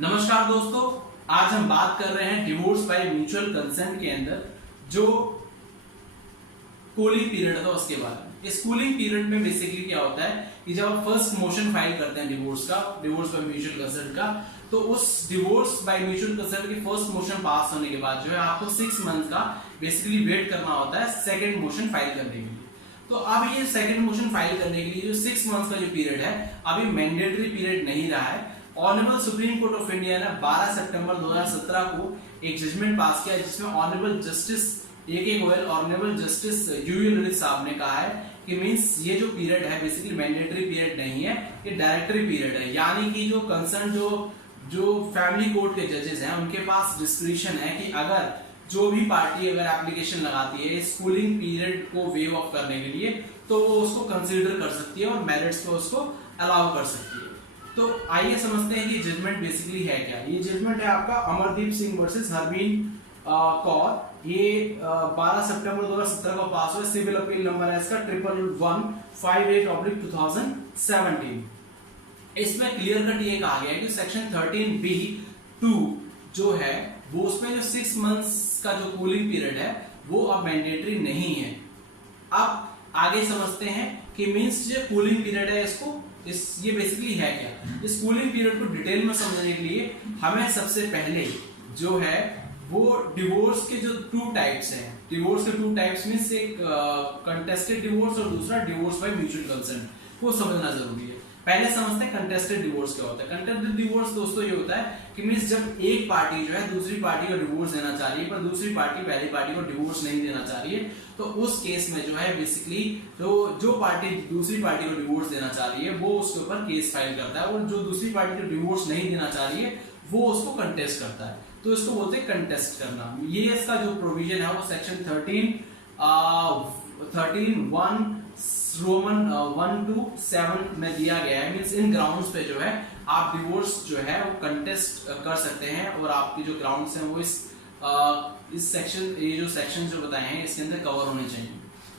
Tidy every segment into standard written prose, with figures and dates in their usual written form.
नमस्कार दोस्तों, आज हम बात कर रहे हैं डिवोर्स बाय म्यूचुअल कंसेंट के अंदर जो कूलिंग पीरियड था उसके बारे में। इस कूलिंग पीरियड में बेसिकली क्या होता है कि जब आप फर्स्ट मोशन फाइल करते हैं डिवोर्स बाय म्यूचुअल कंसेंट का, तो उस डिवोर्स बाय म्यूचुअल कंसेंट की फर्स्ट मोशन पास होने के बाद जो है आपको 6 मंथ का बेसिकली वेट करना होता है सेकंड मोशन फाइल करने के लिए। तो अब ये सेकंड मोशन फाइल करने के लिए जो 6 मंथ का जो पीरियड है अभी मैंडेटरी पीरियड नहीं रहा है। Honourable Supreme court of India ने 12 सितंबर 2017 को एक जजमेंट पास किया जिसमें honourable justice A K. Goyal, honourable justice U U. Lalit साहब ने कहा है कि मींस ये जो पीरियड है बेसिकली मैंडेटरी पीरियड नहीं है, ये डायरेक्टरी पीरियड है। यानी कि जो कंसर्न जो फैमिली कोर्ट के जजेस हैं उनके पास डिस्क्रिप्शन है कि अगर जो भी पार्टी अगर एप्लीकेशन लगाती है इस कूलिंग पीरियड को वेव ऑफ करने के लिए तो वो उसको कंसीडर कर सकती है और मेरिट्स पे उसको अलाउ कर सकती है। तो आइए समझते हैं कि जजमेंट बेसिकली है क्या। ये जजमेंट है आपका अमरदीप सिंह वर्सेस हरबीन कौर। ये 12 सितंबर 2017 को पास हुआ। सिविल अपील नंबर है इसका 1158/2017। इसमें क्लियर कट ये कहा गया है कि सेक्शन 13B(2) जो है वो उसमें जो 6 मंथ्स का जो कूलिंग पीरियड है वो अब मैंडेटरी नहीं है। अब आगे समझते हैं कि मींस जो कूलिंग पीरियड है ये बेसिकली है क्या। इस कूलिंग पीरियड को डिटेल में समझने के लिए हमें सबसे पहले जो है वो डिवोर्स के जो 2 टाइप्स हैं, डिवोर्स के 2 टाइप्स मींस एक कंटेस्टेड डिवोर्स और दूसरा डिवोर्स बाय म्यूचुअल कंसेंट को समझना जरूरी है। पहले समझते हैं कंटेस्टेड डिवोर्स क्या होता है। कंटेस्टेड डिवोर्स दोस्तों ये होता है कि मींस जब एक पार्टी जो है दूसरी पार्टी को डिवोर्स देना चाह रही है पर दूसरी पार्टी पहली पार्टी को डिवोर्स नहीं देना चाह रही है, तो उस केस में जो है बेसिकली जो पार्टी दूसरी पार्टी को डिवोर्स देना चाह रही है वो उसके ऊपर केस फाइल करता है और जो दूसरी पार्टी को डिवोर्स नहीं देना चाह रही है वो उसको कंटेस्ट करता है। तो इसको बोलते हैं कंटेस्ट करना। ये इसका जो प्रोविजन है वो सेक्शन 13(1) रोमन 1 to 7 में दिया गया है। मींस इन ग्राउंड्स पे जो है आप डिवोर्स जो है वो कंटेस्ट कर सकते हैं और आपकी जो ग्राउंड्स हैं वो इस सेक्शन ये जो सेक्शन जो बताए हैं इसके अंदर कवर होने चाहिए।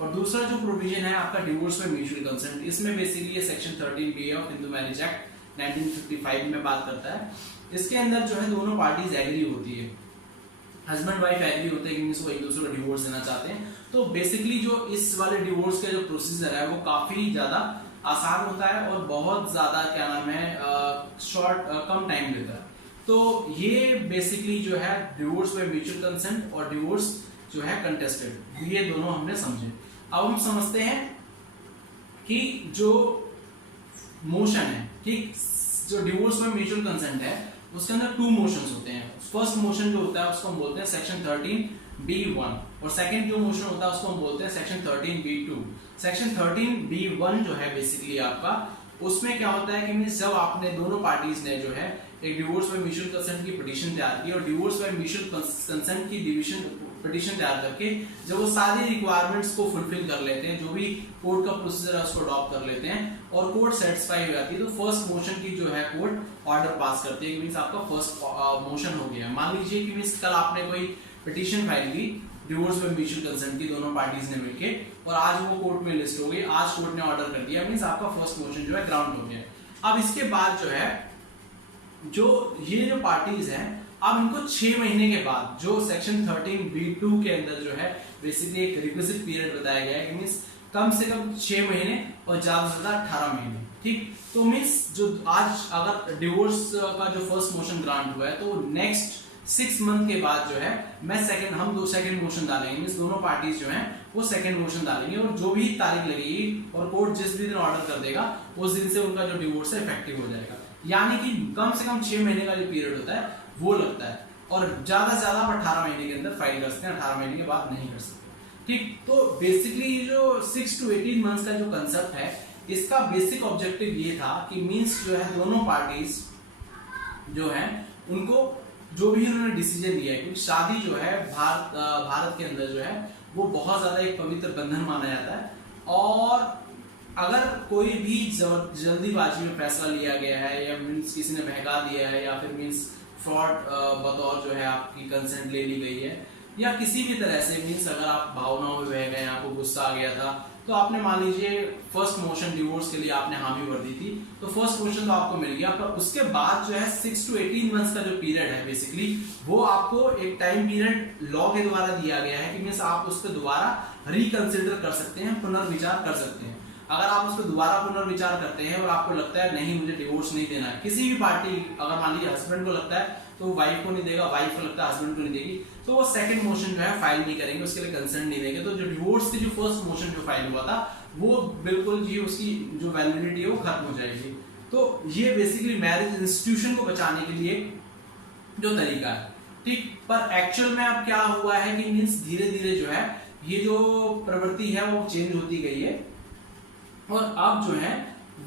और दूसरा जो प्रोविजन है आपका डिवोर्स बाय म्यूचुअल कंसेंट, इसमें बेसिकली ये section 13B of Hindu marriage act 1955 में बात करता है। इसके अंदर जो है दोनों पार्टीज एग्री होती है, हस्बैंड वाइफ एग्री होते हैं कि वो एक दूसरे को डिवोर्स देना चाहते हैं। तो बेसिकली जो इस वाले डिवोर्स का जो प्रोसीजर है वो काफी ज्यादा आसान होता है और बहुत ज्यादा क्या नाम है कम टाइम लेता है। तो ये बेसिकली जो है डिवोर्स बाय म्यूचुअल कंसेंट और डिवोर्स जो है कंटेस्टेड, ये दोनों हमने समझे। अब हम समझते हैं कि जो मोशन है कि जो डिवोर्स बाय म्यूचुअल कंसेंट है उसके अंदर 2 मोशंस होते हैं। फर्स्ट मोशन जो होता है उसको हम बोलते हैं सेक्शन 13B(1) और सेकंड जो मोशन होता है उसको हम बोलते हैं सेक्शन 13B(2). सेक्शन 13B(1) जो है बेसिकली आपका उसमें क्या होता है कि मींस जब आपने दोनों पार्टीज ने जो है एक डिवोर्स बाय म्यूचुअल कंसेंट की पिटीशन तैयार की और डिवोर्स बाय म्यूचुअल कंसेंट की डिवीजन पिटीशन तैयार करके जब वो सारी रिक्वायरमेंट्स को फुलफिल कर लेते हैं, जो भी कोर्ट का प्रोसीजर है उसको अडॉप्ट कर लेते हैं और कोर्ट सेटिस्फाई हो जाती है, तो फर्स्ट मोशन की जो है कोर्ट ऑर्डर पास करती है कि मींस आपका फर्स्ट मोशन हो गया। मान लीजिए कि मींस कल आपने कोई पिटीशन फाइल की डिवोर्स बाय म्यूचुअल कंसेंट की दोनों पार्टीज ने मिलकर और आज वो कोर्ट में लिस्ट हो गई, आज कोर्ट ने ऑर्डर कर दिया, मींस आपका फर्स्ट मोशन जो है ग्राउंड हो गया। अब इसके बाद जो है ये जो पार्टीज हैं अब इनको 6 महीने के बाद जो सेक्शन 13B(2) के अंदर जो है बेसिकली एक रिक्विजिट पीरियड बताया गया है कि मींस कम से कम 6 महीने और ज्यादा से ज्यादा 18 महीने। ठीक, तो मींस जो आज अगर डिवोर्स का जो फर्स्ट मोशन ग्रांट हुआ है तो नेक्स्ट 6 मंथ के बाद जो है हम 2 सेकंड मोशन डालेंगे। मींस दोनों पार्टीज जो हैं वो सेकंड मोशन डालेंगे और जो भी तारीख लगेगी और कोर्ट जिस भी दिन ऑर्डर कर देगा उस दिन से उनका जो डिवोर्स है इफेक्टिव हो जाएगा। यानी कि कम से कम 6 महीने का जो पीरियड होता है वो लगता है और ज्यादा से ज्यादा आप 18 महीने के अंदर फाइल कर सकते हैं, 18 महीने के बाद नहीं कर सकते। ठीक, तो बेसिकली जो 6 to 18 मंथ्स का जो कंसेप्ट है इसका बेसिक ऑब्जेक्टिव ये था कि मींस जो है दोनों पार्टीज जो है उनको जो भी उन्होंने डिसीजन लिया है, क्योंकि शादी जो है भारत के अंदर जो है वो बहुत ज्यादा एक पवित्र बंधन माना जाता है और अगर कोई भी जल्दीबाजी में फैसला लिया गया है या मींस किसी ने बहका दिया है या फिर मींस फ्रॉड बतौर जो है आपकी कंसेंट ले ली गई है या किसी भी तरह से मीन्स अगर आप भावनाओं में बह गए, आपको गुस्सा आ गया था, तो आपने मान लीजिए फर्स्ट मोशन डिवोर्स के लिए आपने हामी भर दी थी, तो फर्स्ट मोशन तो आपको मिल गया, पर उसके बाद जो है 6 to 18 मंथ्स का जो पीरियड है बेसिकली वो आपको एक टाइम पीरियड लॉ के द्वारा दिया गया है कि मीन्स आप उस पर दोबारा रिकंसिडर कर सकते हैं, पुनर्विचार कर सकते हैं। अगर आप उस पर दोबारा पुनर्विचार करते हैं और आपको लगता है नहीं मुझे डिवोर्स नहीं देना है, किसी भी पार्टी, अगर मान लीजिए हस्बैंड को लगता है तो वाइफ को नहीं देगा, वाइफ को लगता है हस्बैंड को नहीं देगी, तो वो सेकंड मोशन जो है फाइल नहीं करेंगे, उसके लिए कंसर्न नहीं देंगे। तो जो डिवोर्स की जो फर्स्ट मोशन जो फाइल हुआ था वो बिल्कुल जी उसकी जो वैलिडिटी है वो खत्म हो जाएगी। तो ये बेसिकली मैरिज इंस्टीट्यूशन को बचाने के लिए जो तरीका है, ठीक। पर एक्चुअल में अब क्या हुआ है कि मीन्स धीरे धीरे जो है ये जो प्रवृत्ति है वो चेंज होती गई है, और अब जो है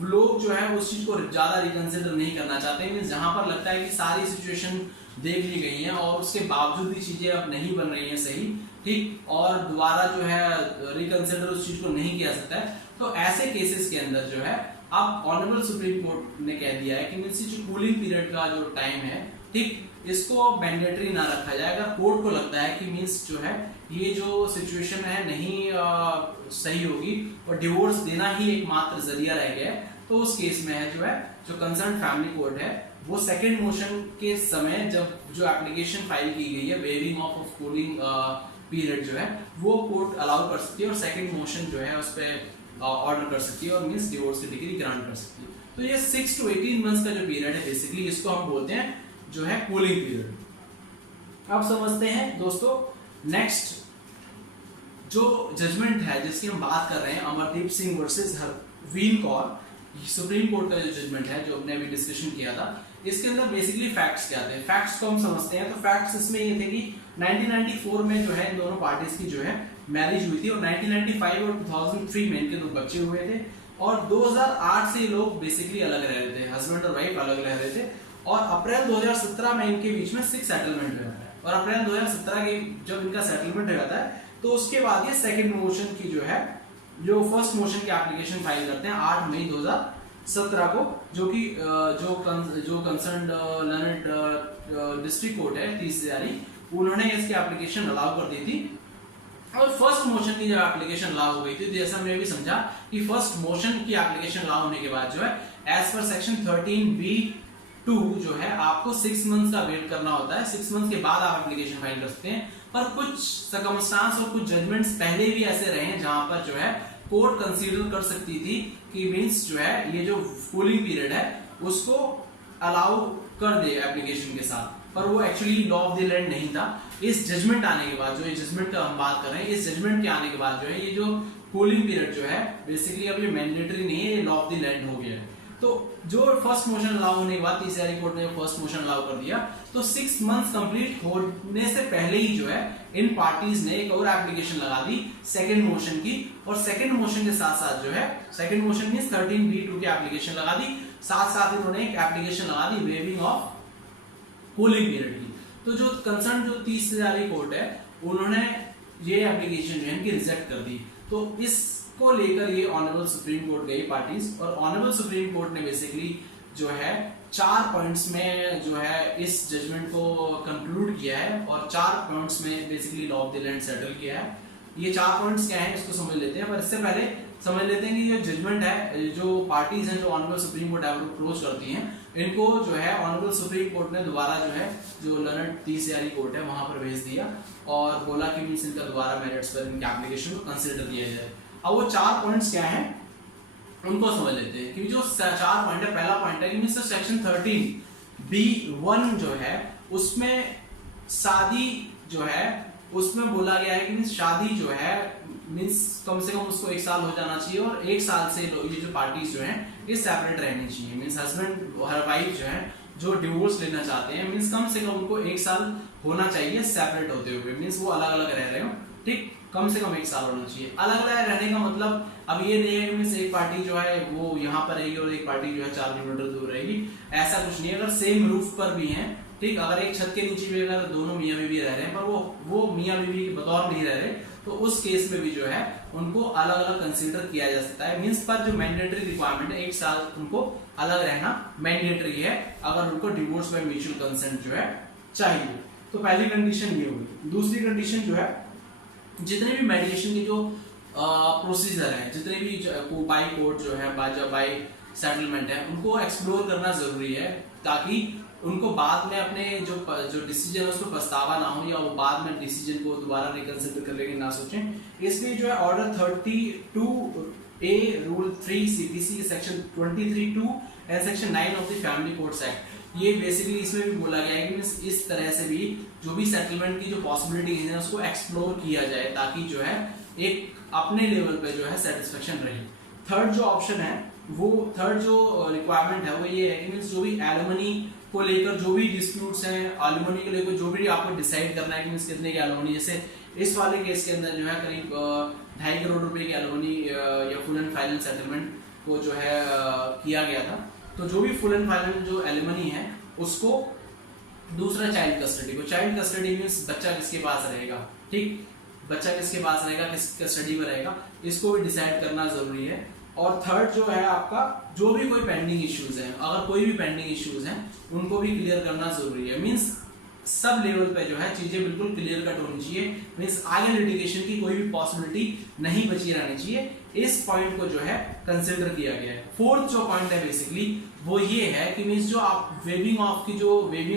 लोग जो है उस चीज को ज्यादा रिकंसिडर नहीं करना चाहते। मीन्स जहां पर लगता है कि सारी सिचुएशन देख ली गई है और उसके बावजूद भी चीजें अब नहीं बन रही हैं सही, ठीक, और दोबारा जो है रिकंसिडर उस चीज को नहीं किया सकता है, तो ऐसे केसेस के अंदर जो है अब ऑनरेबल सुप्रीम कोर्ट ने कह दिया है कि मीन्स जो कूलिंग पीरियड का जो टाइम है, ठीक, इसको मैंडेटरी ना रखा जाए। अगर कोर्ट को लगता है कि मीन्स जो है ये जो सिचुएशन है नहीं सही होगी और डिवोर्स देना ही एकमात्र जरिया रह गया है, तो उस केस में है जो कंसर्न फैमिली कोर्ट है वो सेकंड मोशन के समय जब जो एप्लीकेशन फाइल की गई है वेविंग ऑफ कूलिंग पीरियड जो है वो कोर्ट अलाउ कर सकती है और सेकंड मोशन जो है उस पर ऑर्डर कर सकती है और मीन्स डिवोर्स की डिग्री ग्रांट कर सकती है। तो ये 6 to 18 मंथ्स का जो पीरियड है बेसिकली इसको हम बोलते हैं जो है कूलिंग पीरियड। अब समझते हैं दोस्तों नेक्स्ट जो जजमेंट है जिसकी हम बात कर रहे हैं, Amardeep Singh versus Harveen Kaur, supreme court का जो जजमेंट है जो हमने अभी डिस्कशन किया था, इसके अंदर बेसिकली फैक्ट्स क्या थे। फैक्ट्स को हम समझते हैं, तो फैक्ट्स इसमें ये थे कि 1994 में जो है इन दोनों पार्टीज की जो है मैरिज हुई थी और 1995 और 2003 में इनके 2 बच्चे हुए थे और 2008 से ये लोग बेसिकली अलग रह रहे थे, हस्बैंड और वाइफ अलग रह रहे थे और अप्रैल 2017 में इनके बीच में 6 सेटलमेंट हो जाता है और अप्रैल 2017 के जब इनका सेटलमेंट हो जाता है तो उसके बाद ये सेकंड मोशन की जो है जो फर्स्ट मोशन की एप्लीकेशन फाइल करते हैं 8 मई 2017 को, जो कि जो कंसर्न लर्नड डिस्ट्रिक्ट कोर्ट है तीसरी, उन्होंने इसकी एप्लीकेशन अलाउ कर दी थी। और फर्स्ट मोशन की जब एप्लीकेशन अलाउ हो गई थी, जैसा मैंने भी समझा कि फर्स्ट मोशन की एप्लीकेशन अलाउ होने के बाद जो है एज पर सेक्शन 13B(2) जो है आपको 6 मंथ्स का वेट करना होता है। 6 मंथ्स के बाद आप एप्लीकेशन फाइल कर सकते हैं, पर कुछ सर्कमस्टांस और कुछ जजमेंट्स पहले भी ऐसे रहे हैं जहां पर जो है कोर्ट कंसीडर कर सकती थी कि मींस जो है ये जो कूलिंग पीरियड है उसको अलाउ कर दे एप्लीकेशन के साथ, पर वो actually law of the land नहीं था। इस जजमेंट आने के बाद, जो ये जजमेंट का हम बात कर रहे हैं, इस जजमेंट के आने के बाद जो है ये जो कूलिंग पीरियड जो है बेसिकली अब ये मैंडेटरी नहीं है, ये लॉ ऑफ द लैंड हो गया है। तो जो फर्स्ट मोशन अलाउ होने के बाद तीसरी कोर्ट ने फर्स्ट मोशन अलाउ कर दिया, तो 6 मंथ्स कंप्लीट होने से पहले ही जो है इन पार्टीज ने एक और एप्लीकेशन लगा दी सेकंड मोशन की, और सेकंड मोशन के साथ साथ जो है सेकंड मोशन मींस 13B(2) की एप्लीकेशन लगा दी, साथ साथ इन्होंने एक एप्लीकेशन लगा दी वेविंग ऑफ कूलिंग पीरियड की। तो जो कंसर्न जो तीसरी कोर्ट है उन्होंने ये एप्लीकेशन जो है इनकी रिजेक्ट कर दी। तो इसको लेकर ये ऑनरेबल सुप्रीम कोर्ट गई पार्टीज, और ऑनरेबल सुप्रीम कोर्ट ने बेसिकली जो है 4 पॉइंट्स में जो है इस जजमेंट को कंक्लूड किया है और 4 पॉइंट्स में basically law of the land settle किया है। ये 4 पॉइंट्स क्या हैं इसको समझ लेते हैं, पर इससे पहले समझ लेते हैं कि ये जजमेंट है जो पार्टीज हैं जो ऑनरेबल सुप्रीम कोर्ट अप्रोच करती हैं, इनको जो है ऑनरेबल सुप्रीम कोर्ट ने दोबारा जो है जो लर्नड तीसरी कोर्ट है वहां पर भेज दिया और बोला कि मींस इनका दोबारा मेरिट्स पर इनके एप्लीकेशन को कंसीडर किया जाए। अब वो 4 पॉइंट्स क्या हैं उनको समझ लेते हैं कि जो 4 पॉइंट है, पहला पॉइंट है कि मींस सेक्शन 13B(1) जो है उसमें शादी जो है उसमें बोला गया है कि मींस शादी जो है मींस कम से कम उसको 1 साल हो जाना चाहिए और 1 साल से ये जो पार्टीज जो हैं ये सेपरेट रहनी चाहिए। मींस हस्बैंड और वाइफ जो है जो डिवोर्स लेना चाहते हैं मींस कम से कम उनको 1 साल होना चाहिए सेपरेट होते हुए, मींस वो अलग अलग रह रहे हो, ठीक, कम से कम 1 साल होना चाहिए। अलग अलग रहने का मतलब अब ये नहीं है कि मींस एक पार्टी जो है वो यहाँ पर रहेगी और एक पार्टी जो है 4 किलोमीटर दूर रहेगी, ऐसा कुछ नहीं है। अगर सेम रूफ पर भी हैं, ठीक, अगर एक छत के नीचे भी अगर दोनों मियाँ बीवी रह रहे हैं पर वो मियाँ बीवी के बतौर नहीं रह रहे, तो उस केस में भी जो है उनको अलग अलग कंसीडर किया जा सकता है। मींस पर जो मैंडेटरी रिक्वायरमेंट है 1 साल उनको अलग रहना मैंडेटरी है अगर उनको डिवोर्स बाय म्यूचुअल कंसेंट जो है चाहिए। तो पहली कंडीशन ये हुई। दूसरी कंडीशन जो है, जितने भी मेडिएशन के जो प्रोसीजर है, जितने भी बाय कोर्ट जो है, बाय सेटलमेंट है, उनको एक्सप्लोर करना जरूरी है, ताकि उनको बाद में अपने जो डिसीजन है उसको पछतावा ना हो, या वो बाद में डिसीजन को दोबारा रिकंसिडर करने की ना सोचें। इसलिए जो है order 32A rule 3 CPC section 23(2) and section 9 of the family courts act, ये बेसिकली इसमें भी बोला गया है कि इस तरह से भी जो भी सेटलमेंट की जो पॉसिबिलिटीज है उसको एक्सप्लोर किया जाए, ताकि जो है एक अपने लेवल पे जो है सेटिस्फेक्शन रहे। थर्ड जो ऑप्शन है, वो थर्ड जो रिक्वायरमेंट है वो ये है कि मींस जो भी एलिमनी को लेकर जो भी डिस्प्यूट्स हैं, एलिमनी को लेकर जो भी आपको डिसाइड करना है कि मींस कितने की एलिमनी, जैसे इस वाले केस के अंदर जो है करीब 2.5 करोड़ रुपए की एलिमनी या फुल एंड फाइनल सेटलमेंट को जो है किया गया था। तो जो भी फुल एंड फाइनल जो एलिमनी है उसको दूसरा चाइल्ड कस्टडी को, चाइल्ड कस्टडी मींस बच्चा किसके पास रहेगा, ठीक, बच्चा किसके पास रहेगा, किस कस्टडी में रहेगा, इसको भी डिसाइड करना जरूरी है। और थर्ड जो है आपका, जो भी कोई पेंडिंग इश्यूज हैं, अगर कोई भी पेंडिंग इश्यूज हैं उनको भी क्लियर करना जरूरी है। मींस सब लेवल पे जो है चीजें बिल्कुल क्लियर कट होनी चाहिए, मींस आगे लिटिगेशन की कोई भी पॉसिबिलिटी नहीं बची रहनी चाहिए। इस पॉइंट को जो है कंसिडर किया गया है। फोर्थ जो पॉइंट है बेसिकली वो ये है कि मींस जो आप वेविंग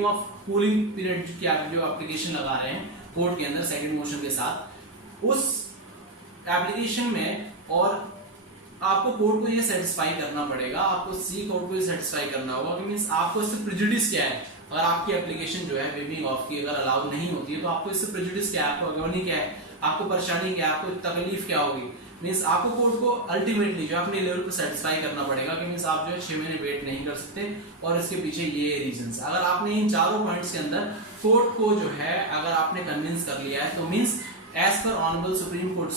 ऑफ कूलिंग पीरियड की आप जो एप्लीकेशन लगा रहे हैं कोर्ट के अंदर सेकंड मोशन के साथ, उस एप्लीकेशन में और आपको कोर्ट को ये सेटिस्फाई करना पड़ेगा, आपको सी कोर्ट को ये सेटिस्फाई करना होगा कि मींस आपको इससे प्रेजुडिस क्या है। अगर आपकी एप्लीकेशन जो है वेविंग ऑफ की अगर अलाउ नहीं होती है तो आपको इससे प्रेजुडिस क्या है, आपको अगवनी क्या है, आपको परेशानी क्या है, आपको तकलीफ क्या होगी। मींस आपको कोर्ट को अल्टीमेटली जो अपने लेवल पर सेटिस्फाई करना पड़ेगा कि मींस आप जो है 6 महीने वेट नहीं कर सकते, और इसके पीछे ये रीजंस। अगर आपने इन चारों पॉइंट्स के अंदर कोर्ट को जो है अगर आपने कन्विंस कर लिया है, तो means as per honourable Supreme Court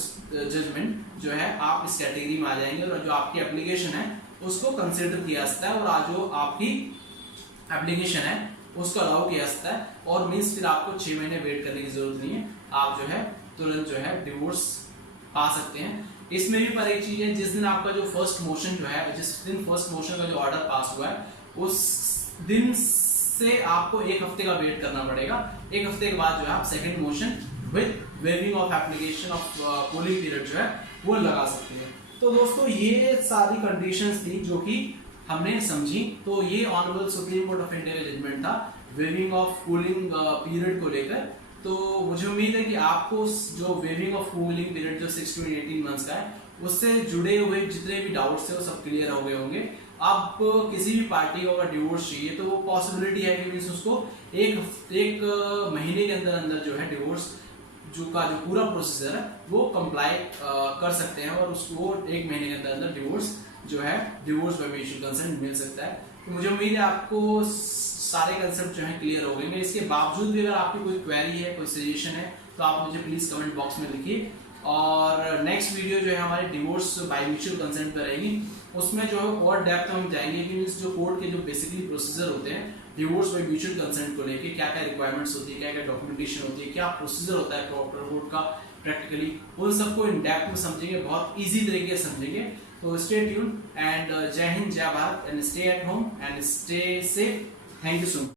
judgment जो है आप इस कैटेगरी में आ जाएंगे, और जो आपकी एप्लीकेशन है उसको कंसिडर किया जाता है, और आज जो आपकी एप्लीकेशन है उसको अलाउ किया जाता है। और मींस फिर आपको 6 महीने वेट करने की जरूरत नहीं है, आप जो है तुरंत जो है डिवोर्स पा सकते हैं। इसमें भी पर एक चीज है, जिस दिन आपका जो फर्स्ट मोशन जो है, जिस दिन फर्स्ट मोशन का जो ऑर्डर पास हुआ है उस दिन से आपको 1 हफ्ते का वेट करना पड़ेगा। 1 हफ्ते के बाद जो है आप second motion with waiving of application of cooling period जो है वो लगा सकते हैं। तो दोस्तों ये सारी कंडीशंस थी जो कि हमने समझी। तो ये honourable Supreme court of India का जजमेंट था वेविंग ऑफ कूलिंग पीरियड को लेकर। तो मुझे उम्मीद है कि आपको जो वेविंग ऑफ कूलिंग पीरियड जो 6 to 18 मंथ्स का है उससे जुड़े हुए जितने भी डाउट्स थे वो सब क्लियर हो गए होंगे। अब किसी भी पार्टी को अगर डिवोर्स चाहिए तो वो पॉसिबिलिटी है कि उसको एक महीने के अंदर अंदर जो है डिवोर्स जो पूरा प्रोसीजर है वो कंप्लाई कर सकते हैं, और उसको 1 महीने के अंदर अंदर डिवोर्स जो है डिवोर्स बाय म्यूचुअल कंसेंट मिल सकता है। तो मुझे उम्मीद है आपको सारे कंसेप्ट जो है क्लियर हो गए। इसके बावजूद भी अगर आपकी कोई क्वेरी है, कोई सजेशन है, तो आप मुझे प्लीज कमेंट बॉक्स में लिखिए। और नेक्स्ट वीडियो जो है हमारे डिवोर्स बाय म्यूचुअल कंसेंट पर रहेगी, उसमें जो है और डेप्थ में हम जाएंगे कि जो कोर्ट के जो बेसिकली प्रोसीजर होते हैं डिवोर्स बाय म्यूचुअल कंसेंट को लेके, क्या क्या रिक्वायरमेंट्स होती है, क्या क्या डॉक्यूमेंटेशन होती है, क्या प्रोसीजर होता है प्रॉपर कोर्ट का प्रैक्टिकली, उन सबको इन डेप्थ में समझेंगे, बहुत इजी तरीके से समझेंगे। तो स्टे ट्यून एंड जय हिंद, जय Bharat, and stay at home and stay safe. Thank you so much.